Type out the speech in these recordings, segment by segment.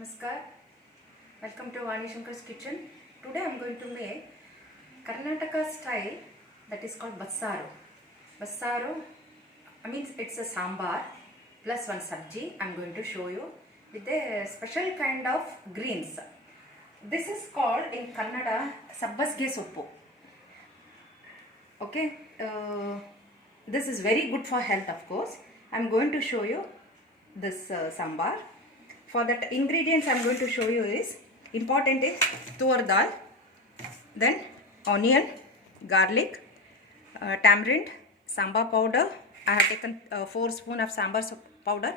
Namaskar. Welcome to Vani Shankar's kitchen. Today I am going to make Karnataka style that is called Bassaru. Bassaru means it's a sambar plus one sabji. I am going to show you with a special kind of greens. This is called in Kannada Sabbasge Soppu. Okay, this is very good for health, of course. I am going to show you this sambar. For that ingredients I am going to show you is important is tur dal, then onion, garlic, tamarind, sambar powder. I have taken 4 spoons of sambar powder.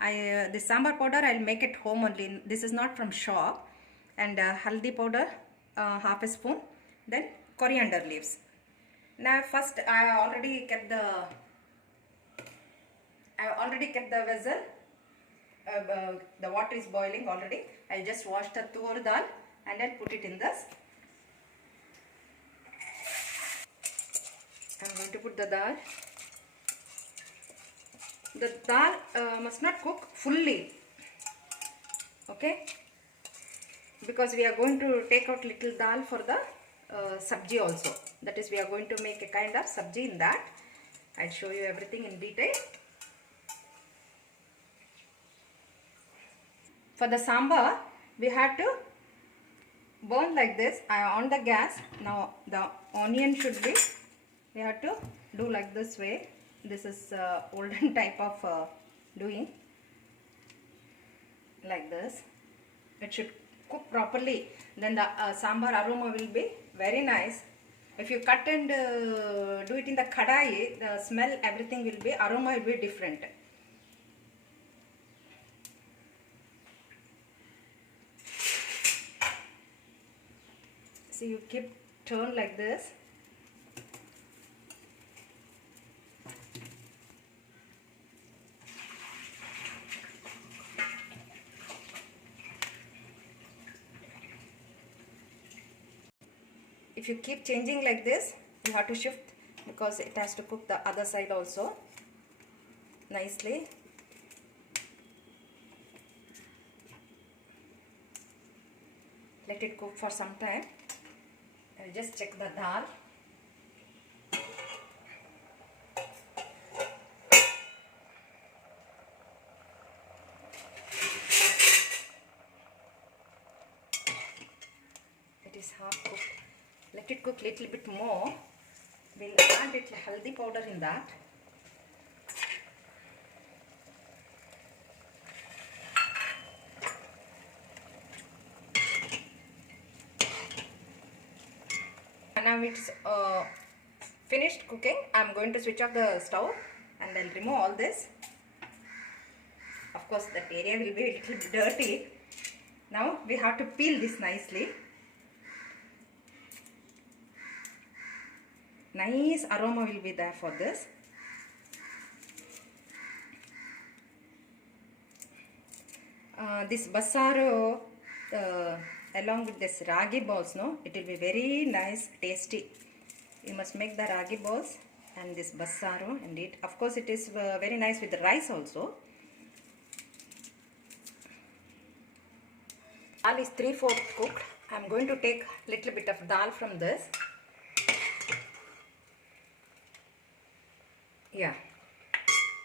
This sambar powder I will make at home only. This is not from shop. And haldi powder half a spoon. Then coriander leaves. Now first I already kept the vessel. The water is boiling already. I just washed the tur dal and I'll put it in this. I'm going to put the dal. The dal must not cook fully, okay, because we are going to take out little dal for the sabji also. That is, we are going to make a kind of sabji in that. I'll show you everything in detail. For the sambar, we have to burn like this. I on the gas. Now the onion should be, we have to do like this way. This is olden type of doing, like this. It should cook properly. Then the sambar aroma will be very nice. If you cut and do it in the kadai, the smell, everything will be, aroma will be different. So you keep turn like this. If you keep changing like this, you have to shift because it has to cook the other side also nicely. Let it cook for some time. I'll just check the dal. It is half cooked. Let it cook little bit more. We'll add little haldi powder in that. Now it's finished cooking. I'm going to switch off the stove and I'll remove all this. Of course that area will be a little dirty. Now we have to peel this nicely. Nice aroma will be there for this. This bassaru along with this ragi balls, no, it will be very nice, tasty. You must make the ragi balls and this bassaru and eat. Of course it is very nice with the rice also. Dal is 3/4 cooked. I am going to take little bit of dal from this. Yeah.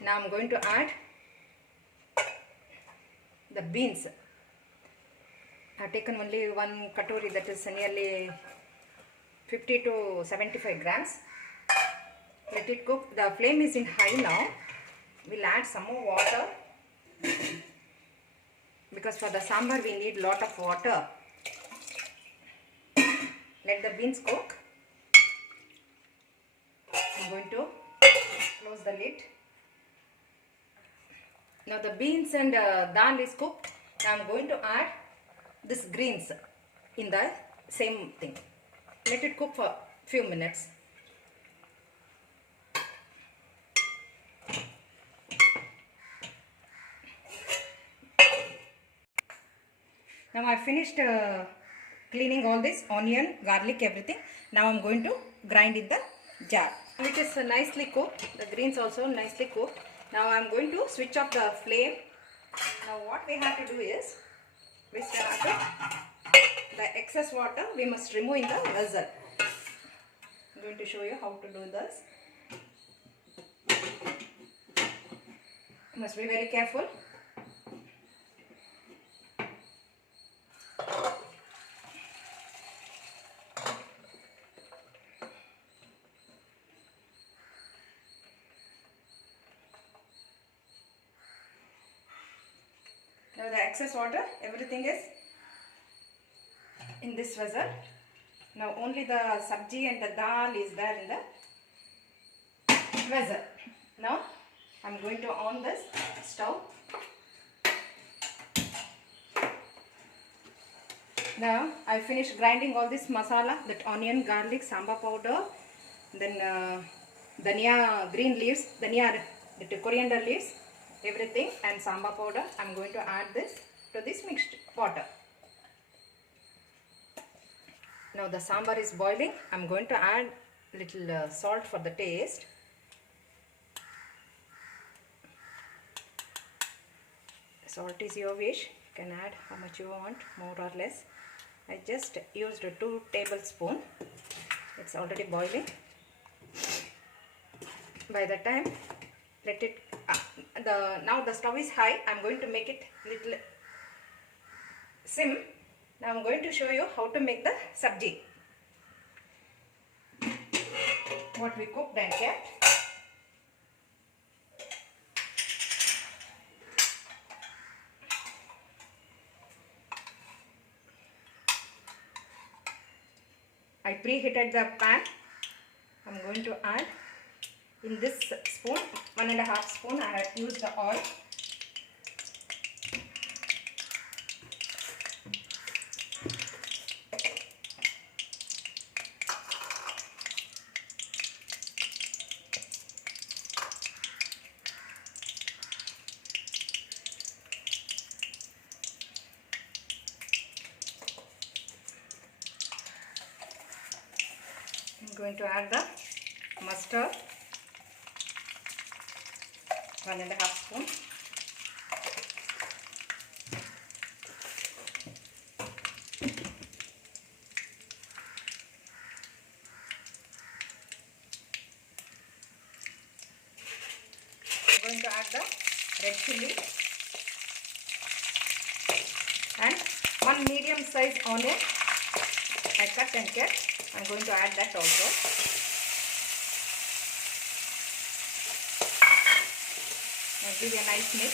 Now I am going to add the beans. I have taken only one katori, that is nearly 50 to 75 grams. Let it cook. The flame is in high now. We'll add some more water because for the sambar we need lot of water. Let the beans cook. I'm going to close the lid. Now the beans and dal is cooked. Now I'm going to add this greens in the same thing. Let it cook for few minutes. Now I finished cleaning all this onion, garlic, everything. Now I'm going to grind in the jar. It is nicely cooked. The greens also nicely cooked. Now I'm going to switch off the flame. Now what we have to do is we start the excess water we must remove in the vessel. I'm going to show you how to do this. You must be very careful. Now the excess water, everything is in this vessel. Now only the sabji and the dal is there in the vessel. Now I am going to on this stove. Now I finished grinding all this masala, that onion, garlic, sambar powder, then dhania green leaves, dhania, the coriander leaves, everything, and sambar powder. I am going to add this to this mixed water. Now the sambar is boiling. I am going to add little salt for the taste. Salt is your wish. You can add how much you want, more or less. I just used 2 tablespoons. It's already boiling. By the time, let it. Now the stove is high. I'm going to make it little sim. Now I'm going to show you how to make the sabji. What we cooked and kept. I preheated the pan. I'm going to add in this spoon, 1.5 spoon. I have used the oil. I'm going to add the mustard, 1.5 spoon. I'm going to add the red chilli and 1 medium size onion. I cut and kept. I'm going to add that also. Now give a nice mix.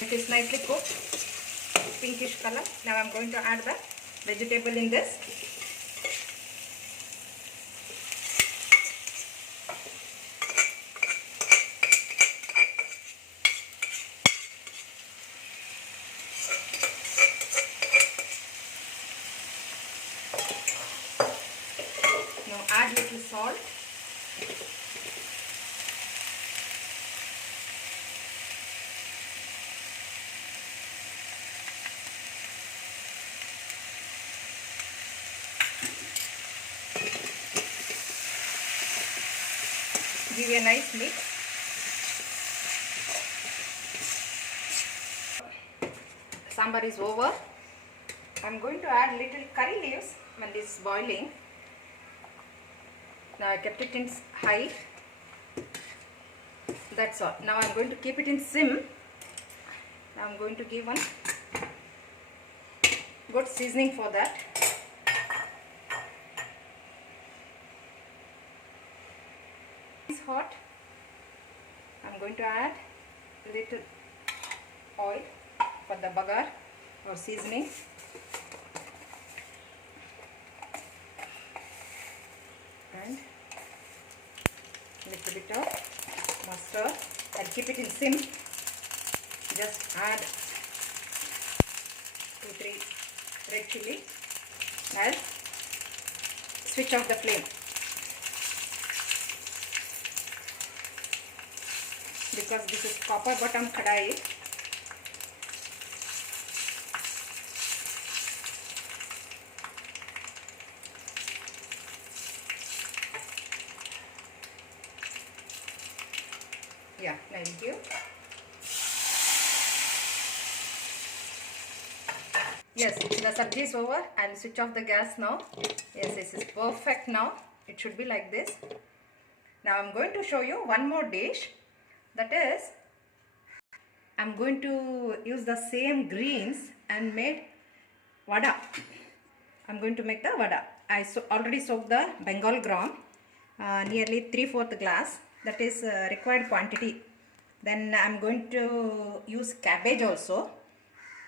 It is nicely cooked, pinkish color. Now I'm going to add the vegetable in this. Now add little salt. Give a nice mix. Sambar is over. I'm going to add little curry leaves when this is boiling. Now I kept it in high. That's all. Now I'm going to keep it in sim. Now I'm going to give one good seasoning for that. It's hot. I'm going to add a little oil for the bagar or seasoning. And little bit of mustard. I'll keep it in sim. Just add 2-3 red chilli. I'll switch off the flame because this is copper bottom kadai. Yeah, thank you. Yes, the sabji is over. I'll switch off the gas now. Yes, this is perfect now. It should be like this. Now I'm going to show you one more dish. That is, I'm going to use the same greens and made vada. I'm going to make the vada. I already soaked the Bengal gram, nearly 3/4 glass. That is required quantity. Then I'm going to use cabbage also,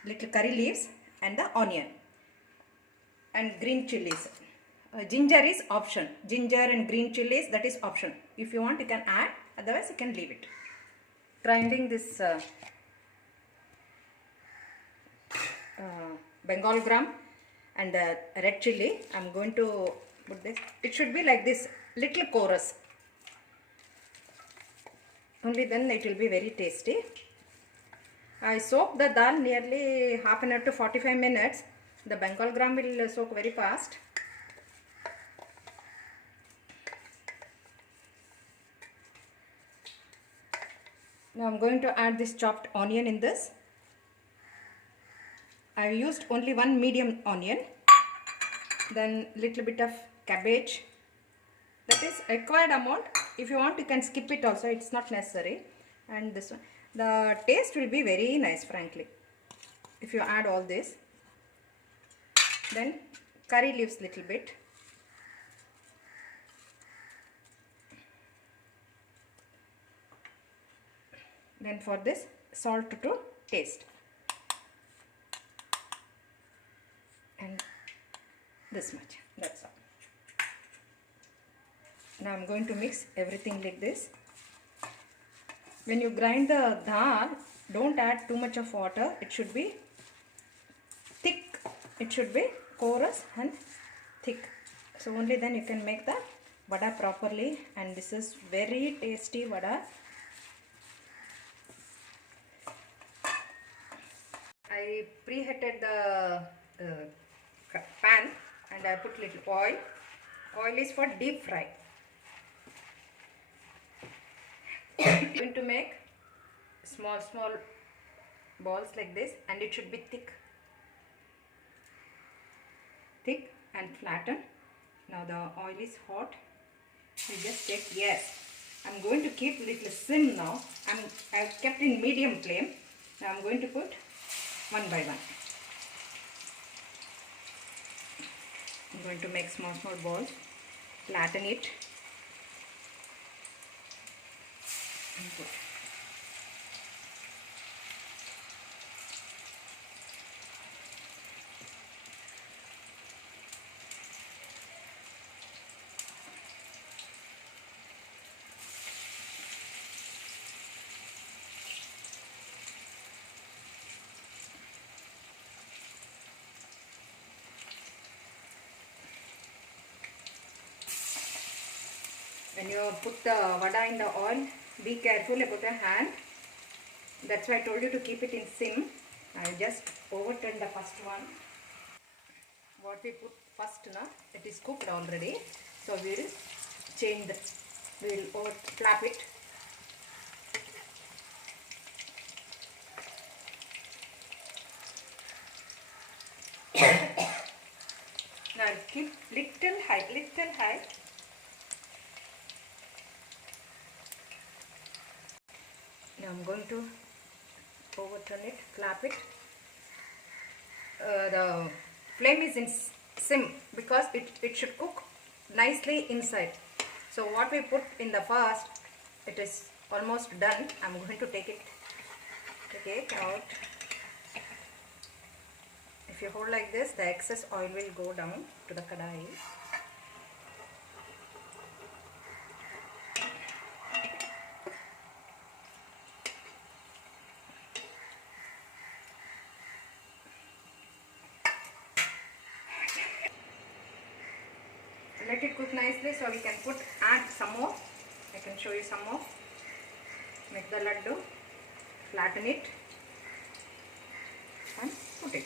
little curry leaves and the onion and green chilies. Ginger is option. Ginger and green chilies, that is option. If you want, you can add. Otherwise, you can leave it. Grinding this Bengal gram and red chili. I'm going to put this. It should be like this, little chorus. Only then it will be very tasty. I soak the dal nearly half an hour to 45 minutes. The Bengal gram will soak very fast. Now I'm going to add this chopped onion in this. I used only one medium onion. Then little bit of cabbage. That is required amount. If you want, you can skip it also. It's not necessary. And this one. The taste will be very nice, frankly, if you add all this. Then curry leaves little bit. Then for this, salt to taste. And this much. That's all. Now I'm going to mix everything like this. When you grind the dal, don't add too much of water. It should be thick. It should be coarse and thick. So only then you can make the vada properly. And this is very tasty vada. I preheated the pan and I put little oil. Oil is for deep fry. I'm going to make small balls like this, and it should be thick and flatten. Now the oil is hot. I just check. Yes, I'm going to keep little sim now. I've kept in medium flame. Now I'm going to put one by one. I'm going to make small balls, flatten it. Good. When you put the vada in the oil, be careful about your hand. That's why I told you to keep it in sim. I just overturned the first one. What we put first now, it is cooked already. So we will change the, we will flap it. Now keep little high. Now I'm going to overturn it, flap it. The flame is in sim because it should cook nicely inside. So what we put in the first, it is almost done. I'm going to take it out. If you hold like this, the excess oil will go down to the kadai. Let it cook nicely, so we can add some more. I can show you some more. Make the laddu, flatten it and put it.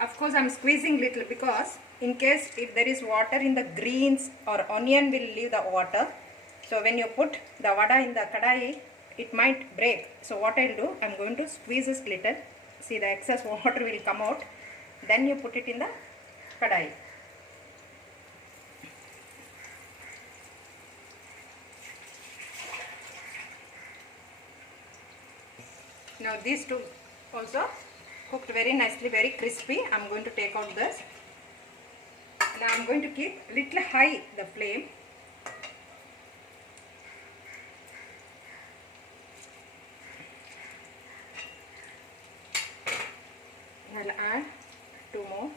Of course, I am squeezing little because in case if there is water in the greens or onion will leave the water. So when you put the vada in the kadai, it might break. So what I'll do, I'm going to squeeze this little. See, the excess water will come out. Then you put it in the kadai. Now these two also cooked very nicely, very crispy. I'm going to take out this. Now I'm going to keep little high the flame. I'll add 2 more.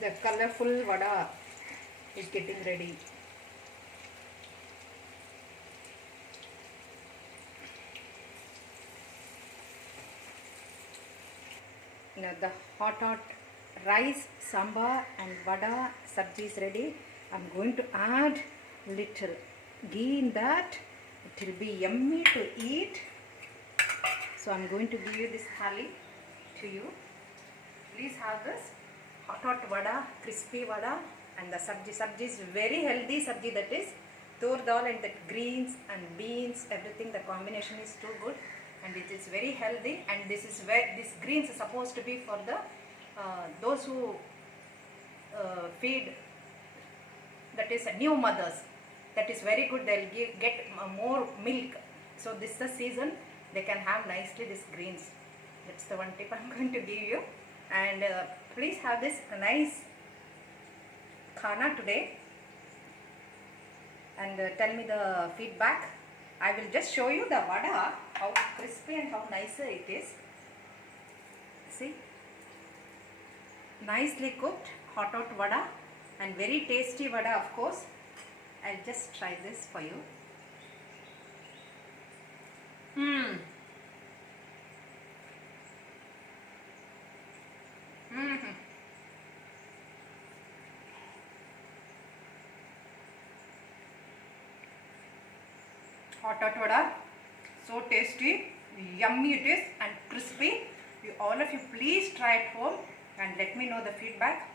The colorful vada is getting ready. Now the hot rice, sambar and vada sabji is ready. I'm going to add little ghee in that. It will be yummy to eat. So I'm going to give you this thali to you. Please have this hot vada, crispy vada, and the sabji. Sabji is very healthy sabji, that is tur dal and the greens and beans, everything, the combination is too good and it is very healthy. And this is where this greens is supposed to be for the those who feed, that is new mothers. That is very good, they will get more milk. So this is the season, they can have nicely this greens. That's the one tip I'm going to give you. And please have this nice khana today and tell me the feedback. I will just show you the vada, how crispy and how nice it is. See, nicely cooked hot vada and very tasty vada, of course. I'll just try this for you. Hot vada, so tasty, yummy it is and crispy. All of you please try at home and let me know the feedback.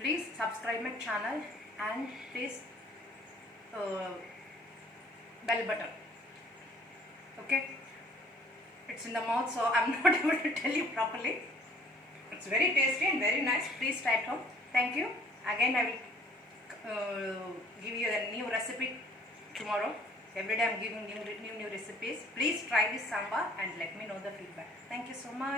Please subscribe my channel and please bell button. Okay, it's in the mouth, so I'm not able to tell you properly. It's very tasty and very nice. Please try at home. Thank you. Again, I will give you a new recipe tomorrow. Every day I'm giving new recipes. Please try this sambar and let me know the feedback. Thank you so much.